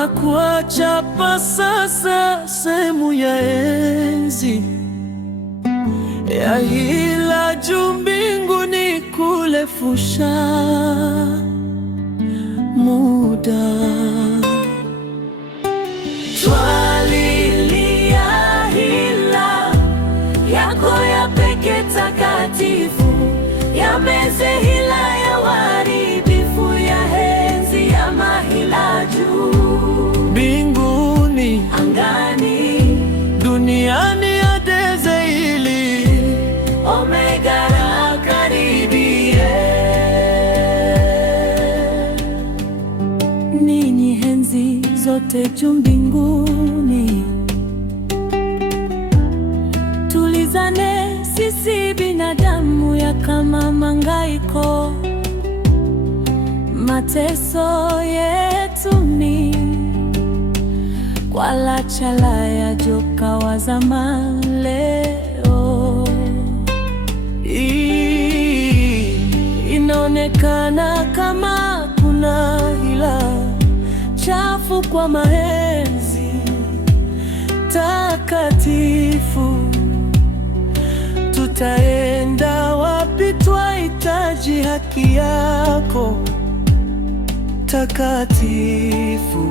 tunakuacha pa sasa, sehemu ya enzi ya hila juu mbinguni kulefusha muda. Twalilia hila yako ya pekee takatifu, yameze hila ya waharibifu, ya enzi ya mahila juu mbinguni, angani, duniani hadi Zeili, Omega karibie. Ninyi enzi zote juu mbinguni, tulizane sisi binadamu ya kama mangaiko, mateso yetu ni kwa lachala ya joka wa zamani. Leo inaonekana kama kuna hila chafu kwa maenzi takatifu. Tutaenda wapi? Twahitaji haki yako takatifu.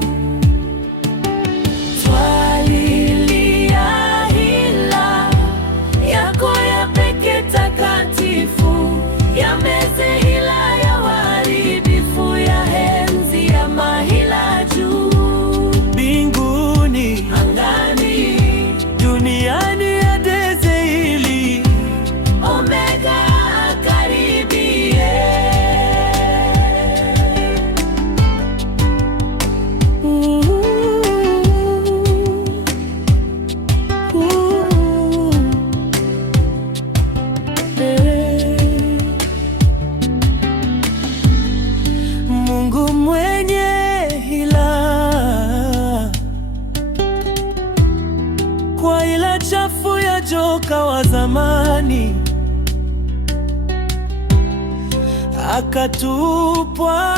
Twalilia hila yako ya pekee takatifu, yameze hila ya waharibifu, ya enzi ya mahila juu mbinguni, angani, duniani hadi Zeili, Omega karibie. Mungu mwenye hila, kwa hila chafu ya joka wa zamani, akatupwa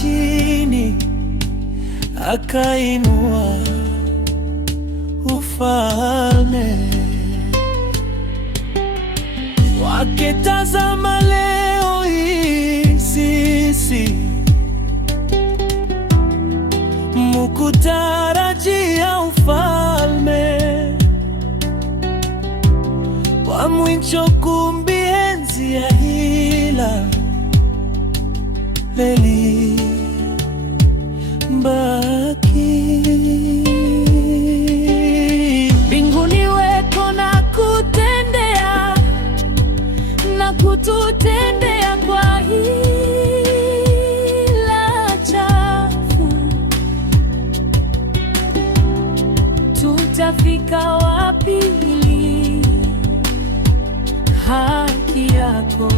chini, akainua ufalme wake. Tazama leo hii sisi mukutarajia ufalme wa mwisho, kumbi enzi ya hila leli mbaki. Mbinguni weko na kutendea na kututendea kwa hila chafu. Tutafika wapi ili haki yako